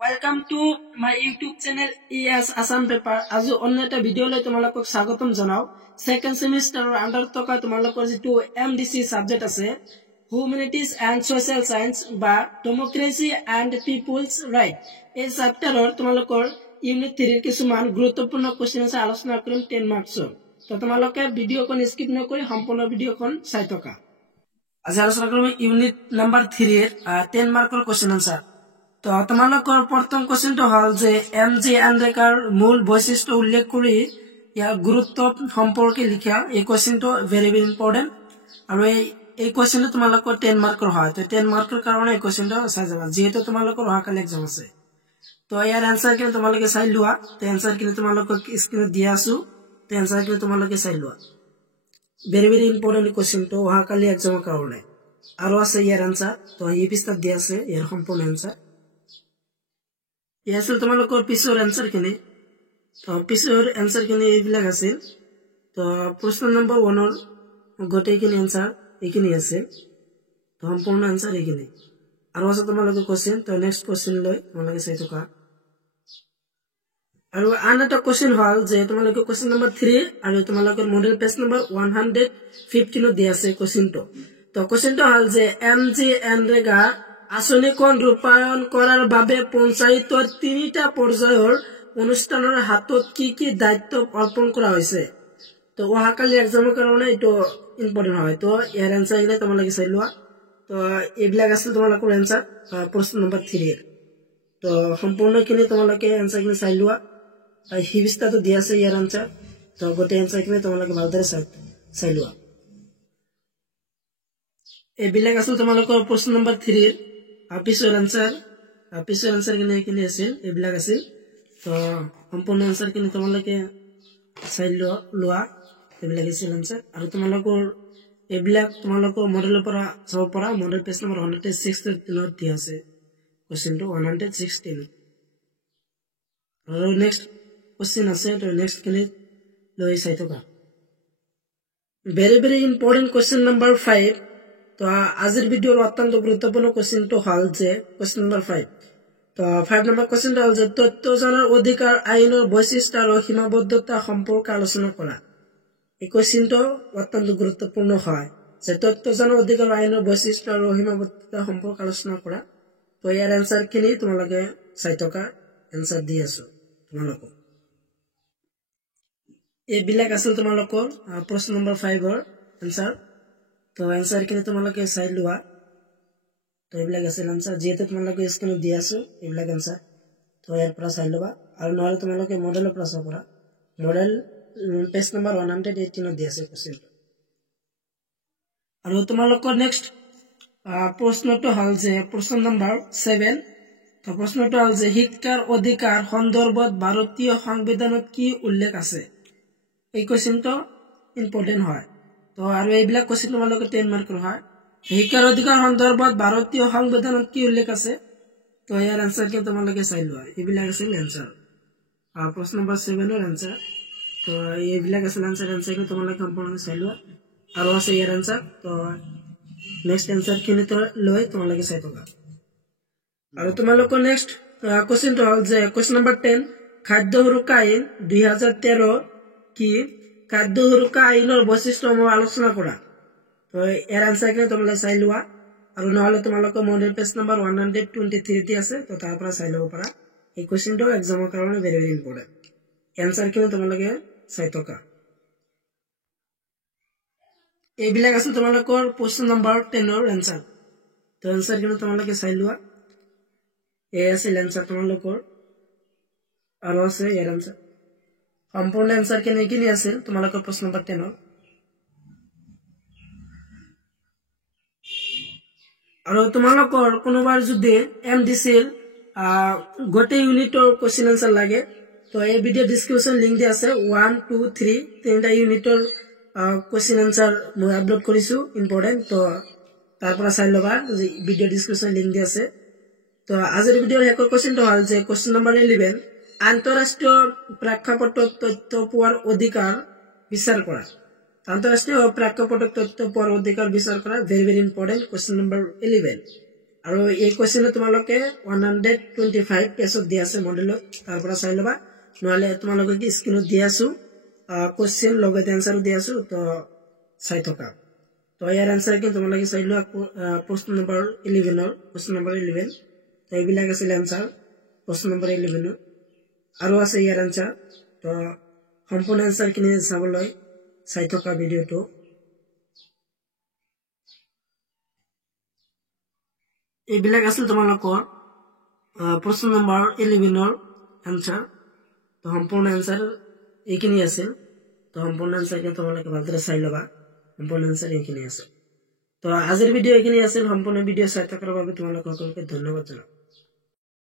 Welcome to my YouTube channel ES Assam Paper. Azu onne eta video loi tomalokok sagotom janao. Second semester under toka tomalokor jitu MDC subject ase Humanities and Social Science ba Democracy and People's Right. Ei chapter or tomalokor unit 3 কিছুমান গুরুত্বপূর্ণ question আছে আলোচনা কৰিম 10 marks. তো তোমালোকে video কোন skip নকৰি সম্পূৰ্ণ ভিডিও কোন চাই থকা। আজি আলোচনা কৰিম ইউনিট নাম্বাৰ 3 এৰ 10 মাৰ্কৰ কোশ্চেন আনসাৰ। তো তোমালোকৰ প্ৰথম কোশ্চেনটো হল যে এমজি এনৰেগাৰ মূল বৈশিষ্ট্য উল্লেখ কৰি ইয়াৰ গুৰুত্ব সম্পৰ্কে লিখা। এই কোশ্চেনটো ভেৰি ইম্পৰ্টেন্ট আৰু এই কোশ্চেনটো তোমালোকৰ 10 মাৰ্কৰ হয়। তো 10 মাৰ্কৰ কাৰণে এই কোশ্চেনটো চাই যাবা, যেহেতু তোমালোকৰ অহাকালি এক্সাম আছে। তো ইয়াৰ আনসাৰ কিনে তোমালোকে চাই লোৱা। তো আনসাৰ কিনে তোমালোকক স্ক্ৰিনত দিয়া আছো। তো আনসাৰ কিনে তোমালোকে চাই লোৱা। ভেৰি ইম্পৰ্টেন্ট কোশ্চেনটো অহাকালি এক্সামৰ কাৰণে। আৰু আছে ইয়াৰ আনসাৰ। তো এই পৃষ্ঠাত দিয়া আছে ইয়াৰ সম্পূৰ্ণ আনসাৰ। আছিল তোমালোকৰ পিছৰ আনসাৰ খিনি। তো পিছৰ আনসাৰ খিনি এইবিলাক আছিল। তো প্ৰশ্ন নম্বৰ 1 ৰ গোটেইখিনি আনসাৰ এইখিনি আছে। তো সম্পূৰ্ণ আনসাৰ এইখিনি। আৰু আছে তোমালোকৰ কোশ্চেন। তো নেক্সট কোশ্চেন লৈ তোমালোকে চাই থকা। আৰু আন এটা কোশ্চেন হল যে তোমালোকৰ কোশ্চেন নম্বৰ 3 আৰু তোমালোকৰ মডেল পেজ নম্বৰ 115 দিয়া আছে কোশ্চেনটো। তো কোশ্চেনটো হল যে এমজি এনৰেগা আঁচনিখন ৰূপায়ণ কৰাৰ বাবে পঞ্চায়তৰ 3টা পৰ্যায়ৰ অনুষ্ঠানৰ হাতত কি কি দায়িত্ব অৰ্পণ কৰা হৈছে। তো অহাকালি এক্সামৰ কাৰণে এইটো ইম্পৰ্টেন্ট হয়। তো ইয়াৰ আনসাৰ গিলা তোমালোকে চাই লোৱা। তো এইবিলাক আছিল তোমালোকৰ আনসাৰ প্ৰশ্ন নম্বৰ 3 এৰ। তো সম্পূৰ্ণখিনি তোমালোকে আনসাৰ খিনি চাই লোৱা। হিবিস্তাটো দিয়া আছে ইয়াৰ আনসাৰ। তো গোটেই আনসাৰ খিনি তোমালোকে ভালদৰে চাই লোৱা। এইবিলাক আছিল তোমালোকৰ প্ৰশ্ন নম্বৰ 3 এৰ পিছৰ আনসাৰ খিনি আছিল এইবিলাক আছিল। তো সম্পূৰ্ণ আনসাৰ খিনি তোমালোকে চাই লোৱা। এইবিলাক আছিল আনসাৰ। আৰু তোমালোকৰ এইবিলাক তোমালোকৰ মডেলৰ পৰা চাব পৰা। মডেল পেজ নম্বৰ 116 দিয়া আছে কোশ্চেনটো 116। আৰু নেক্সট কোশ্চেন আছে। তো নেক্সট খিনি লৈ চাই থকা। Very important question number 5। তো আজিৰ ভিডিওৰ অত্যন্ত গুৰুত্বপূৰ্ণ কোশ্চেনটো হল যে কোশ্চেন নম্বৰ 5। তো 5 নম্বৰ কোশ্চেনটো হল যে তথ্য জনাৰ অধিকাৰ আইনৰ বৈশিষ্ট্য আৰু সীমাবদ্ধতা সম্পৰ্কে আলোচনা কৰা। এই কোশ্চেনটো অত্যন্ত গুৰুত্বপূৰ্ণ হয় যে তথ্য জনাৰ অধিকাৰ আইনৰ বৈশিষ্ট্য আৰু সীমাবদ্ধতা সম্পৰ্কে আলোচনা কৰা। তো ইয়াৰ আনসাৰ খিনি তোমালোকে চাই থকা। আনসাৰ দি আছো তোমালোকক। এইবিলাক আছিল তোমালোকৰ প্ৰশ্ন নম্বৰ 5 ৰ আনসাৰ। তো আনসাৰ খিনি তোমালোকে চাই লোৱা। তো এইবিলাক আছিল আনসাৰ, যেহেতু তোমালোকে স্ক্ৰিনত দি আছো এইবিলাক আনসাৰ। তো ইয়াৰ পৰা চাই ল'বা। আৰু নহলে তোমালোকে মডেলৰ পৰা চাব পৰা। মডেল পেজ নম্বৰ 118 দি আছে কোশ্চেন। আৰু তোমালোকৰ নেক্সট প্ৰশ্নটো হল যে প্ৰশ্ন নম্বৰ 7। তো প্ৰশ্নটো হল যে শিক্ষাৰ অধিকাৰ সন্দৰ্ভত ভাৰতীয় সংবিধানত কি উল্লেখ আছে। এই কোশ্চেনটো ইম্পৰ্টেন্ট হয়। তো আৰু এইবিলাক কোশ্চেন তোমালোকে 10 মাৰ্কৰ হয়। শিক্ষাৰ অধিকাৰ সন্দৰ্ভত ভাৰতীয় সংবিধানত কি উল্লেখ আছে। তো ইয়াৰ আনসাৰ কি তোমালোকে চাই লোৱা। এইবিলাক আছিল আনসাৰ প্ৰশ্ন নম্বৰ 7 ৰ আনসাৰ। তো এইবিলাক আছিল আনসাৰ কি তোমালোকে সম্পূৰ্ণ চাই লোৱা। আৰু আছে ইয়াৰ আনসাৰ। তো নেক্সট আনসাৰ খিনি লৈ তোমালোকে চাই থকা। আৰু তোমালোকৰ নেক্সট কোশ্চেনটো হল যে কোশ্চেন নম্বৰ 10 খাদ্য সুৰক্ষা আইন 2013 কি। খাদ্য সুৰক্ষা আইনৰ বৈশিষ্ট্যসমূহ আলোচনা কৰা। তো ইয়াৰ আনসাৰ খিনি তোমালোকে চাই লোৱা। আৰু নহলে তোমালোকৰ মডেল পেজ নম্বৰ 123 দি আছে। তো তাৰ পৰা চাই ল'ব পাৰা। এই কোশ্চেনটো এক্সামৰ কাৰণে ভেৰি ইম্পৰ্টেন্ট। আনসাৰ খিনি তোমালোকে চাই থকা। এইবিলাক আছে তোমালোকৰ প্ৰশ্ন নম্বৰ 10 ৰ আনসাৰ। তো আনসাৰ খিনি তোমালোকে চাই লোৱা। এই আছিল আনসাৰ তোমালোকৰ। আৰু আছে ইয়াৰ আনসাৰ। সম্পূৰ্ণ আনসাৰ খিনি এইখিনি আছিল তোমালোকৰ প্ৰশ্ন নম্বৰ 10 ৰ। আৰু তোমালোকৰ কোনোবাৰ যদি এমডিসিৰ গোটেই ইউনিটৰ কোশ্চেন আনসাৰ লাগে। তো এই ভিডিও ডেসক্ৰিপশন লিংক দি আছে 1 2 3 তিনটা ইউনিটৰ কোশ্চেন আনসাৰ মই আপলোড কৰিছো ইম্পৰ্টেন্ট। তো তাৰ পৰা চাই ল'বা। ভিডিও ডেসক্ৰিপশন লিংক দি আছে। তো আজিৰ ভিডিওৰ শেষৰ কোশ্চেনটো হল যে কোশ্চেন নম্বৰ 11 আন্তঃৰাষ্ট্ৰীয় প্ৰেক্ষাপটত তথ্য পোৱাৰ অধিকাৰ বিচাৰ কৰা। আন্তঃৰাষ্ট্ৰীয় প্ৰেক্ষাপটত তথ্য পোৱাৰ অধিকাৰ বিচাৰ কৰা ভেৰি ইম্পৰ্টেন্ট কোশ্চেন নম্বৰ 11। আৰু এই কোৱেশ্চন তোমালোকে 125 পেজত দিয়া আছে মডেলত তাৰ পৰা চাই লবা নহলে তোমালোকে কি স্ক্ৰিনত দিয়া আছো কোৱেশ্চন লগতে আনসাৰ দিয়া আছো তো চাই থকা তো ইয়াৰ আনসাৰ কি তোমালোকে চাই লোৱা প্ৰশ্ন নম্বৰ 11 ৰ প্ৰশ্ন নম্বৰ 11 তো এইবিলাক আছিল আনসাৰ প্ৰশ্ন নম্বৰ 11 ৰ আৰু আছে ইয়াৰ আনসাৰ তো সম্পূৰ্ণ আনসাৰ কিনি চাবলৈ চাই থকা ভিডিওটো এইবিলাক আছিল তোমালোকৰ প্ৰশ্ন নম্বৰ 11 ৰ আনসাৰ তো সম্পূৰ্ণ আনসাৰ এইখিনি আছিল তো সম্পূৰ্ণ আনসাৰ কি তোমালোকে ভালদৰে চাই লবা সম্পূৰ্ণ আনসাৰ এইখিনি আছে তো আজিৰ ভিডিও এইখিনি আছিল সম্পূৰ্ণ ভিডিও চাই থকাৰ বাবে তোমালোকক ধন্যবাদ জনাও